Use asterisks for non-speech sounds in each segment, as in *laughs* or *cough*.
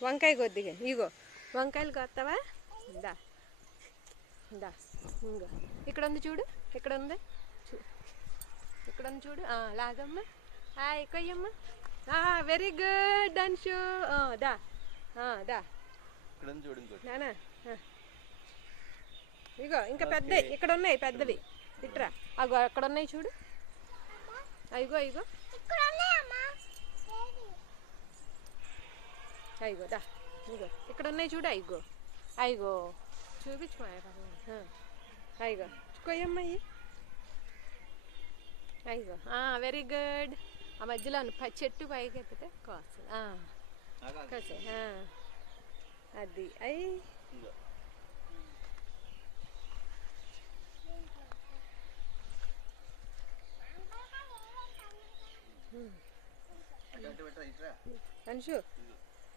వంకాయ కొద్ది కానీ ఇగో వంకాయలు కొత్తవా దా. దా. ఇంగో. ఇక్కడ ఉంది చూడు ఇక్కడ ఉంది చూ. ఇక్కడ ఉంది చూడు. ఆ, లాగమ్మా. హాయ్ కొయ్యమ్మా. వెరీ గుడ్ అన్షు దా. దా. ఇక్కడ ఉంది చూడు ఇంకోటి. నానా. ఇగో ఇంకా పెద్ద ఇక్కడ ఉన్నాయి పెద్దవి. ఇట్రా. అగో అక్కడ ఉన్నాయి చూడు అయ్యో అయ్యో అయ్యో దా ఇగో ఇక్కడ ఉన్నాయి చూడు అయ్యో అయ్యో చూపించు మా అయ్యో కొయ్యమ్మాయి అయ్యో వెరీ గుడ్ ఆ మధ్యలో చెట్టు పైకి ఎత్తితే కోసు. కోసే అది. అయ్యి. అంశు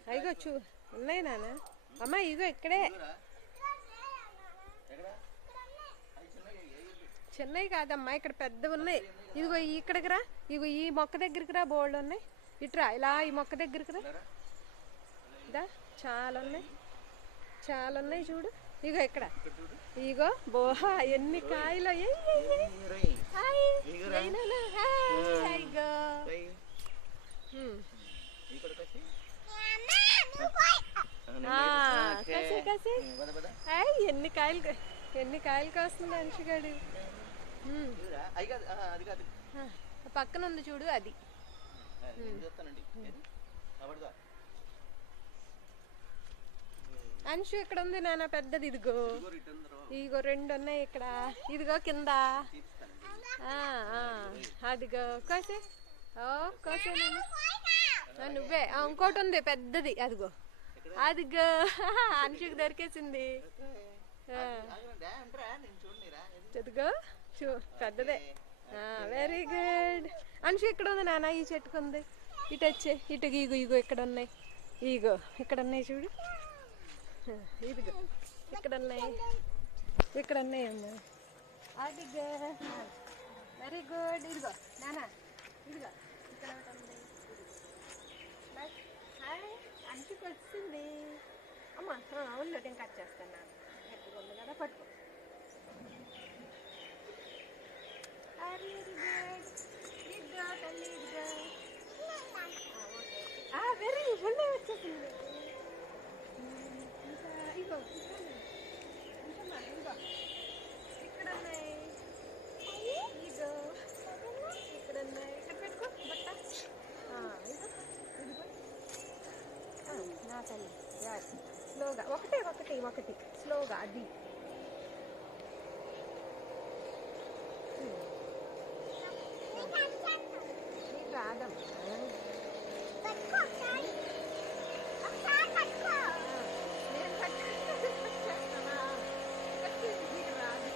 అయ్యో చూ ఉన్నాయి నాన్న. అమ్మ ఇగో ఇక్కడే. చెన్నై చిన్నవి, కాదమ్మా ఇక్కడ పెద్దవి ఉన్నాయి. ఇదిగో ఇక్కడికి రా. ఇగో ఈ మొక్క దగ్గరికి రా బోల్డ్ ఉన్నాయి. ఇట్రా ఇలా ఈ మొక్క దగ్గరికి రా. దా చాలా ఉన్నాయి. చాలా ఉన్నాయి చూడు. ఇగో ఇక్కడ. ఇగో బోహా ఎన్ని కాయలు అయ్యాయి ఏయ్, ఏయ్. ఈ రొయ్యి. హాయ్ ఇగోరా. ఏయ్ నాన్న, హాయ్ అయ్యో రొయ్యి. హ్మ్. ఇక్కడ కసి. ఆ, కసి, కసి. పద, పద. హాయ్ ఎన్ని కాయలు ఎన్ని కాయలు కాస్తుంది అంశగాడు పక్కన ఉంది చూడు అది. అంశు ఇక్కడ ఉంది నాన్న పెద్దది ఇదిగో. ఇదిగో రెండు ఉన్నాయి ఇక్కడ. ఇదిగో కింద. ఆ, ఆ, అదిగో. కోసే? ఓ కోసే నాన్న. నువ్వే. ఇంకోటి ఉంది పెద్దది. అదిగో. అదిగో. *laughs* అంశుకు దొరికేసింది. అదిగో చూ పెద్దదే. వెరీ గుడ్ అంశు ఇక్కడ ఉంది నాన్న? ఈ చెట్టుకు ఉంది ఇటు వచ్చే ఇటు ఇగో ఇగో ఇక్కడ ఉన్నాయి ఇగో ఇక్కడ ఉన్నాయి చూడు ఇదిగో ఇక్కడ ఉన్నాయి ఇక్కడ ఉన్నాయి అమ్మా? అదిగో. వెరీ గుడ్ ఇదిగో నానా ఇదిగో. ఇక్కడ ఉంది. హాయ్. అంచుకు వచ్చింది అమ్మా అవును కట్ చేస్తాను నాన్న. ఉంది కదా పట్టుకో. వెరీ గుడ్ వచ్చేసింది. ఇంకా ఇగో ఇక్కడ ఇక్కడ ఉన్నాయి ఇదిగో. ఇక్కడ ఉన్నాయి ఇక్కడ పెట్టుకో బట్ట. ఇది నా తల్లి. స్లోగా ఒకటే ఒకటి ఒకటి స్లోగా అది నీకు రాదమ్మా నేను పట్టుకుంటాను. నీకు రాదు